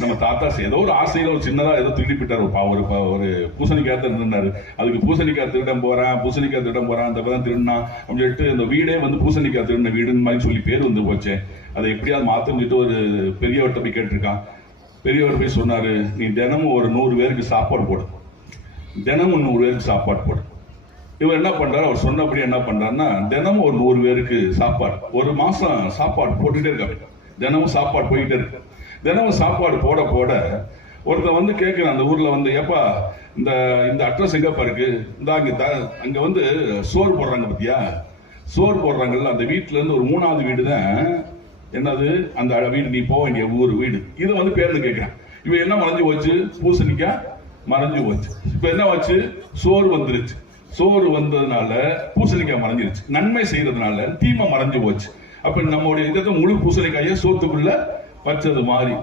நம்ம தாத்தா ஏதோ ஒரு ஆசையில ஒரு சின்னதா ஏதோ திருடிப்பிட்டார். ஒரு பூசணிக்காய் திருடினாரு. அதுக்கு பூசணிக்காய் திருடம் போறான் அந்த பதான் திருடினா அப்படின்னு சொல்லிட்டு இந்த வீடே வந்து பூசணிக்காய் திருடின வீடுன்னு மாதிரி சொல்லி பேர் வந்து போச்சேன். அதை எப்படியாவது மாத்தம்னு ஒரு பெரியவர்கிட்ட போய் கேட்டிருக்கான். பெரியவர் போய் சொன்னாரு, நீ தினமும் ஒரு 100 பேருக்கு சாப்பாடு போடு, தினமும் 100 பேருக்கு சாப்பாடு போடு. இவர் என்ன பண்றாரு, அவர் சொன்னபடி என்ன பண்றாருன்னா தினமும் ஒரு 100 பேருக்கு சாப்பாடு, ஒரு மாசம் சாப்பாடு போட்டுட்டே இருக்காரு. தினமும் சாப்பாடு போயிட்டே இருக்கு. தினமும் சாப்பாடு போட போட ஒருத்தர் வந்து கேட்கிறான் அந்த ஊர்ல வந்து, ஏப்பா இந்த இந்த அட்ரஸ் எங்கப்பா இருக்கு, இந்த அங்க வந்து சோறு போடுறாங்க பத்தியா, சோறு போடுறாங்கல்ல அந்த வீட்டுல இருந்து ஒரு 3வது வீடு தான் என்னது அந்த வீடு, நீ போக வேண்டிய ஊர் வீடு. இது வந்து பேர்னு கேட்கிறான். இவன் என்ன மறைஞ்சு போச்சு, பூசணிக்காய் மறைஞ்சு போச்சு. இப்ப என்ன வச்சு, சோறு வந்துருச்சு. சோறு வந்ததுனால பூசணிக்காய் மறைஞ்சிருச்சு. நன்மை செய்யறதுனால தீமை மறைஞ்சு போச்சு. அப்ப நம்மளுடைய இதை முழு பூசணிக்காயை சோத்துக்குள்ள வச்சது மாதிரி.